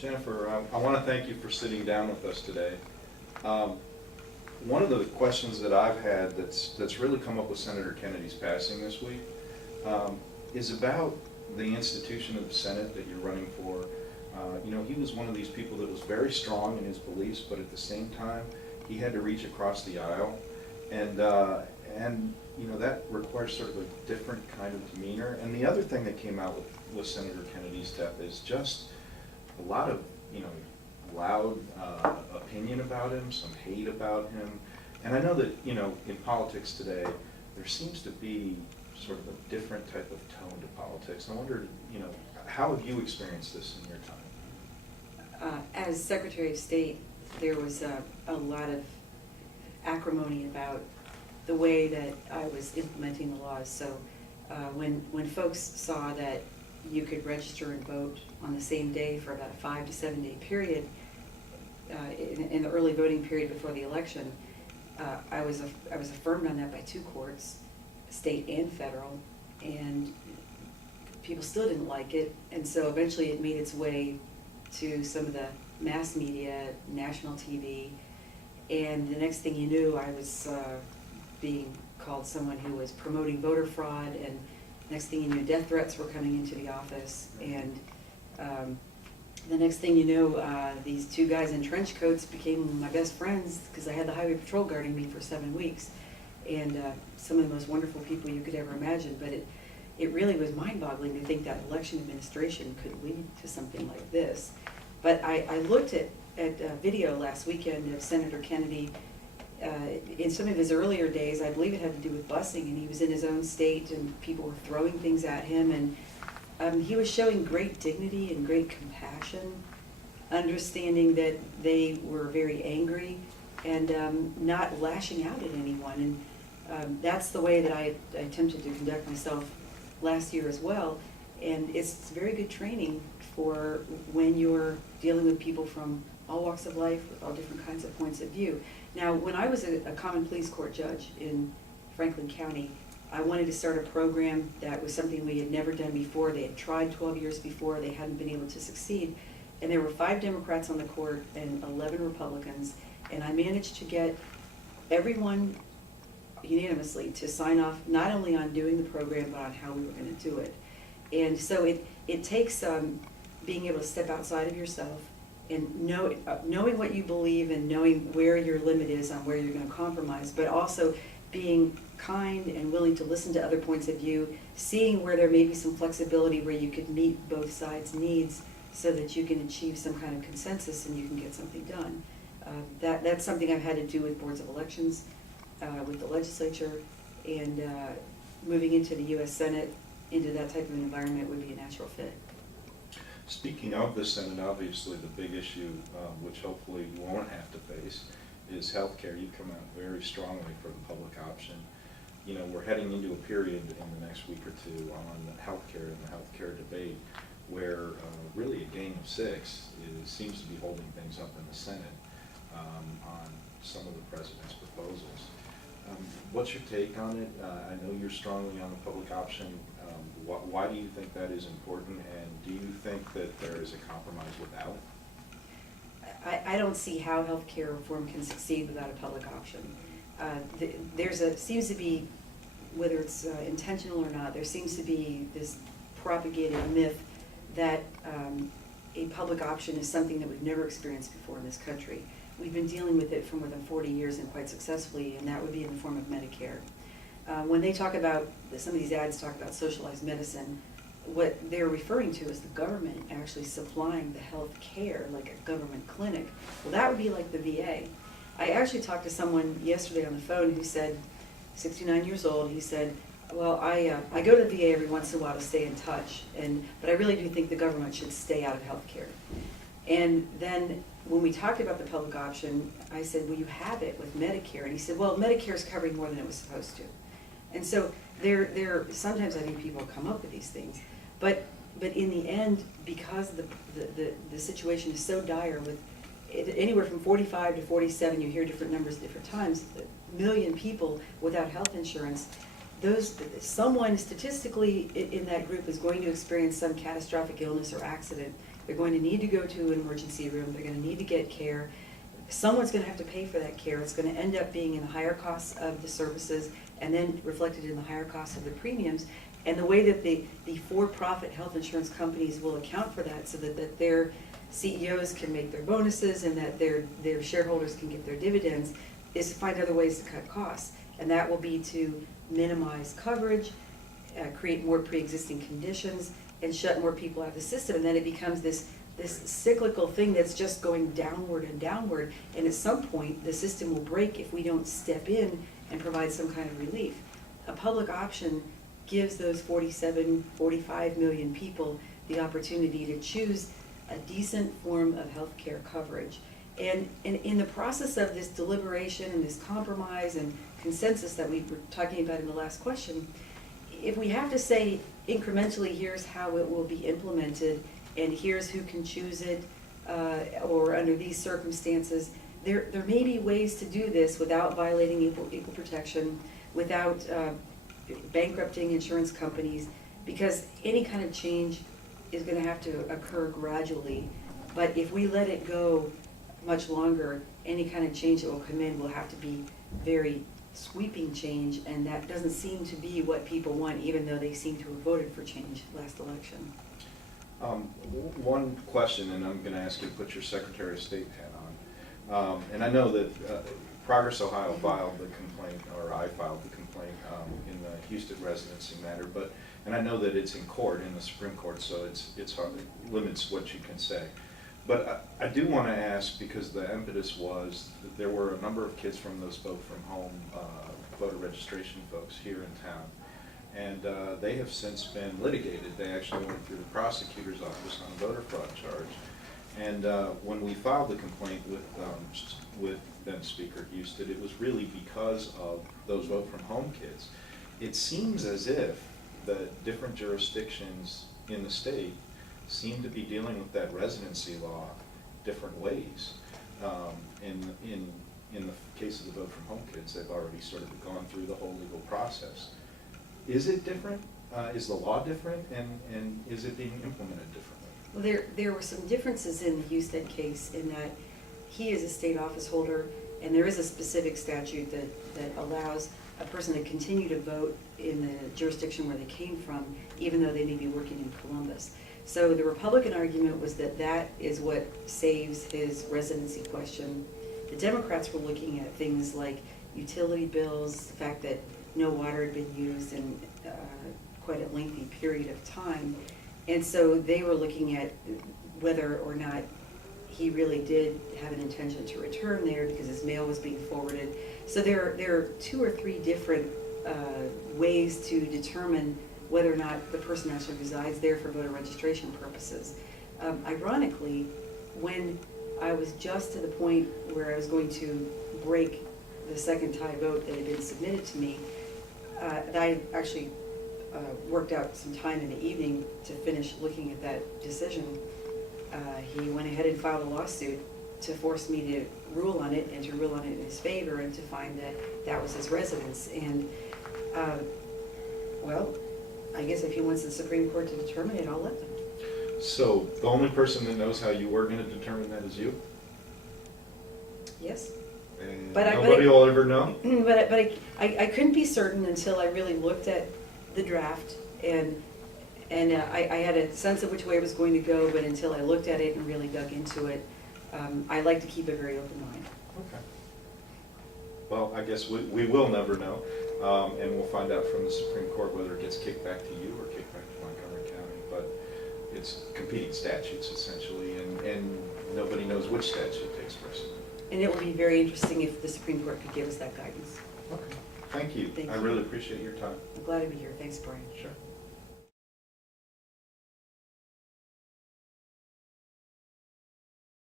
Jennifer, I want to thank you for sitting down with us today. One of the questions that I've had that's really come up with Senator Kennedy's passing this week is about the institution of the Senate that you're running for. You know, he was one of these people that was very strong in his beliefs, but at the same time, he had to reach across the aisle, and you know, that requires sort of a different kind of demeanor. And the other thing that came out with Senator Kennedy's death is just a lot of, you know, loud opinion about him, some hate about him. And I know that, you know, in politics today, there seems to be sort of a different type of tone to politics. I wondered, you know, how have you experienced this in your time? As Secretary of State, there was a lot of acrimony about the way that I was implementing the laws. So when folks saw that you could register and vote on the same day for about a 5 to 7 day period in the early voting period before the election, I was affirmed on that by 2 courts, state and federal, and people still didn't like it, and so eventually it made its way to some of the mass media, national TV, and the next thing you knew, I was being called someone who was promoting voter fraud, and next thing you knew, death threats were coming into the office, and the next thing you know, these 2 guys in trench coats became my best friends because I had the Highway Patrol guarding me for 7 weeks, and some of the most wonderful people you could ever imagine, but it really was mind-boggling to think that election administration could lead to something like this. But I looked at a video last weekend of Senator Kennedy. In some of his earlier days, I believe it had to do with busing, and he was in his own state and people were throwing things at him, and he was showing great dignity and great compassion, understanding that they were very angry and not lashing out at anyone. And that's the way that I attempted to conduct myself last year as well. And it's very good training for when you're dealing with people from all walks of life with all different kinds of points of view. Now, when I was a common pleas court judge in Franklin County, I wanted to start a program that was something we had never done before. They had tried 12 years before, they hadn't been able to succeed. And there were 5 Democrats on the court and 11 Republicans, and I managed to get everyone unanimously to sign off not only on doing the program, but on how we were going to do it. And so it takes being able to step outside of yourself and knowing what you believe and knowing where your limit is on where you're going to compromise, but also being kind and willing to listen to other points of view, seeing where there may be some flexibility where you could meet both sides' needs so that you can achieve some kind of consensus and you can get something done. That's something I've had to do with boards of elections, with the legislature, and moving into the U.S. Senate, into that type of an environment would be a natural fit. Speaking of the Senate, obviously the big issue, which hopefully you won't have to face, is health care. You've come out very strongly for the public option. You know, we're heading into a period in the next week or 2 on health care and the health care debate where really a game of 6 seems to be holding things up in the Senate on some of the president's proposals. What's your take on it? I know you're strongly on the public option. Why do you think that is important, and do you think that there is a compromise without it? I don't see how health care reform can succeed without a public option. Seems to be, whether it's intentional or not, there seems to be this propagated myth that a public option is something that we've never experienced before in this country. We've been dealing with it for more than 40 years and quite successfully, and that would be in the form of Medicare. When they talk about, some of these ads talk about socialized medicine, what they're referring to is the government actually supplying the health care, like a government clinic. Well, that would be like the VA. I actually talked to someone yesterday on the phone who said, 69 years old, he said, well, I go to the VA every once in a while to stay in touch, but I really do think the government should stay out of health care. And then when we talked about the public option, I said, well, you have it with Medicare. And he said, well, Medicare is covering more than it was supposed to. And so sometimes I think people come up with these things. But in the end, because the situation is so dire, with anywhere from 45 to 47, you hear different numbers at different times, 1 million people without health insurance, someone statistically in that group is going to experience some catastrophic illness or accident They're going to need to go to an emergency room, they're gonna need to get care. Someone's gonna have to pay for that care. It's gonna end up being in the higher costs of the services and then reflected in the higher costs of the premiums. And the way that the for-profit health insurance companies will account for that so that their CEOs can make their bonuses and that their shareholders can get their dividends is to find other ways to cut costs. And that will be to minimize coverage, create more pre-existing conditions, and shut more people out of the system. And then it becomes this cyclical thing that's just going downward and downward. And at some point, the system will break if we don't step in and provide some kind of relief. A public option gives those 47, 45 million people the opportunity to choose a decent form of health care coverage. And in the process of this deliberation and this compromise and consensus that we were talking about in the last question, if we have to say incrementally, here's how it will be implemented, and here's who can choose it, or under these circumstances, there may be ways to do this without violating equal protection, without bankrupting insurance companies, because any kind of change is going to have to occur gradually. But if we let it go much longer, any kind of change that will come in will have to be very sweeping change, and that doesn't seem to be what people want, even though they seem to have voted for change last election. One question, and I'm going to ask you to put your Secretary of State hat on. And I know that ProgressOhio filed the complaint, or I filed the complaint in the Husted Residency matter, and I know that it's in court, in the Supreme Court, so it's hard, it limits what you can say. But I do want to ask, because the impetus was that there were a number of kids from those vote from home voter registration folks here in town, and they have since been litigated. They actually went through the prosecutor's office on a voter fraud charge. And when we filed the complaint with then Speaker Husted, it was really because of those vote from home kids. It seems as if the different jurisdictions in the state seem to be dealing with that residency law different ways. In the case of the vote from home kids, they've already sort of gone through the whole legal process. Is it different? Is the law different? And is it being implemented differently? Well, there were some differences in the Husted case in that he is a state office holder, and there is a specific statute that allows a person to continue to vote in the jurisdiction where they came from, even though they may be working in Columbus. So the Republican argument was that that is what saves his residency question. The Democrats were looking at things like utility bills, the fact that no water had been used in quite a lengthy period of time. And so they were looking at whether or not he really did have an intention to return there because his mail was being forwarded. So there are 2 or 3 different ways to determine whether or not the person actually resides there for voter registration purposes. Ironically, when I was just to the point where I was going to break the second tie vote that had been submitted to me, I actually worked out some time in the evening to finish looking at that decision. He went ahead and filed a lawsuit to force me to rule on it and to rule on it in his favor and to find that that was his residence. And, well, I guess if he wants the Supreme Court to determine it, I'll let them. So the only person that knows how you were going to determine that is you? Yes. And But nobody will ever know? But I couldn't be certain until I really looked at the draft, and I had a sense of which way it was going to go, but until I looked at it and really dug into it, I like to keep a very open mind. Okay. Well, I guess we will never know, and we'll find out from the Supreme Court whether it gets kicked back to you or kicked back to Montgomery County. But it's competing statutes, essentially, and nobody knows which statute takes precedent. And it will be very interesting if the Supreme Court could give us that guidance. Okay. Thank you. Thank I you. really appreciate your time. I'm glad to be here. Thanks, Brian. Sure.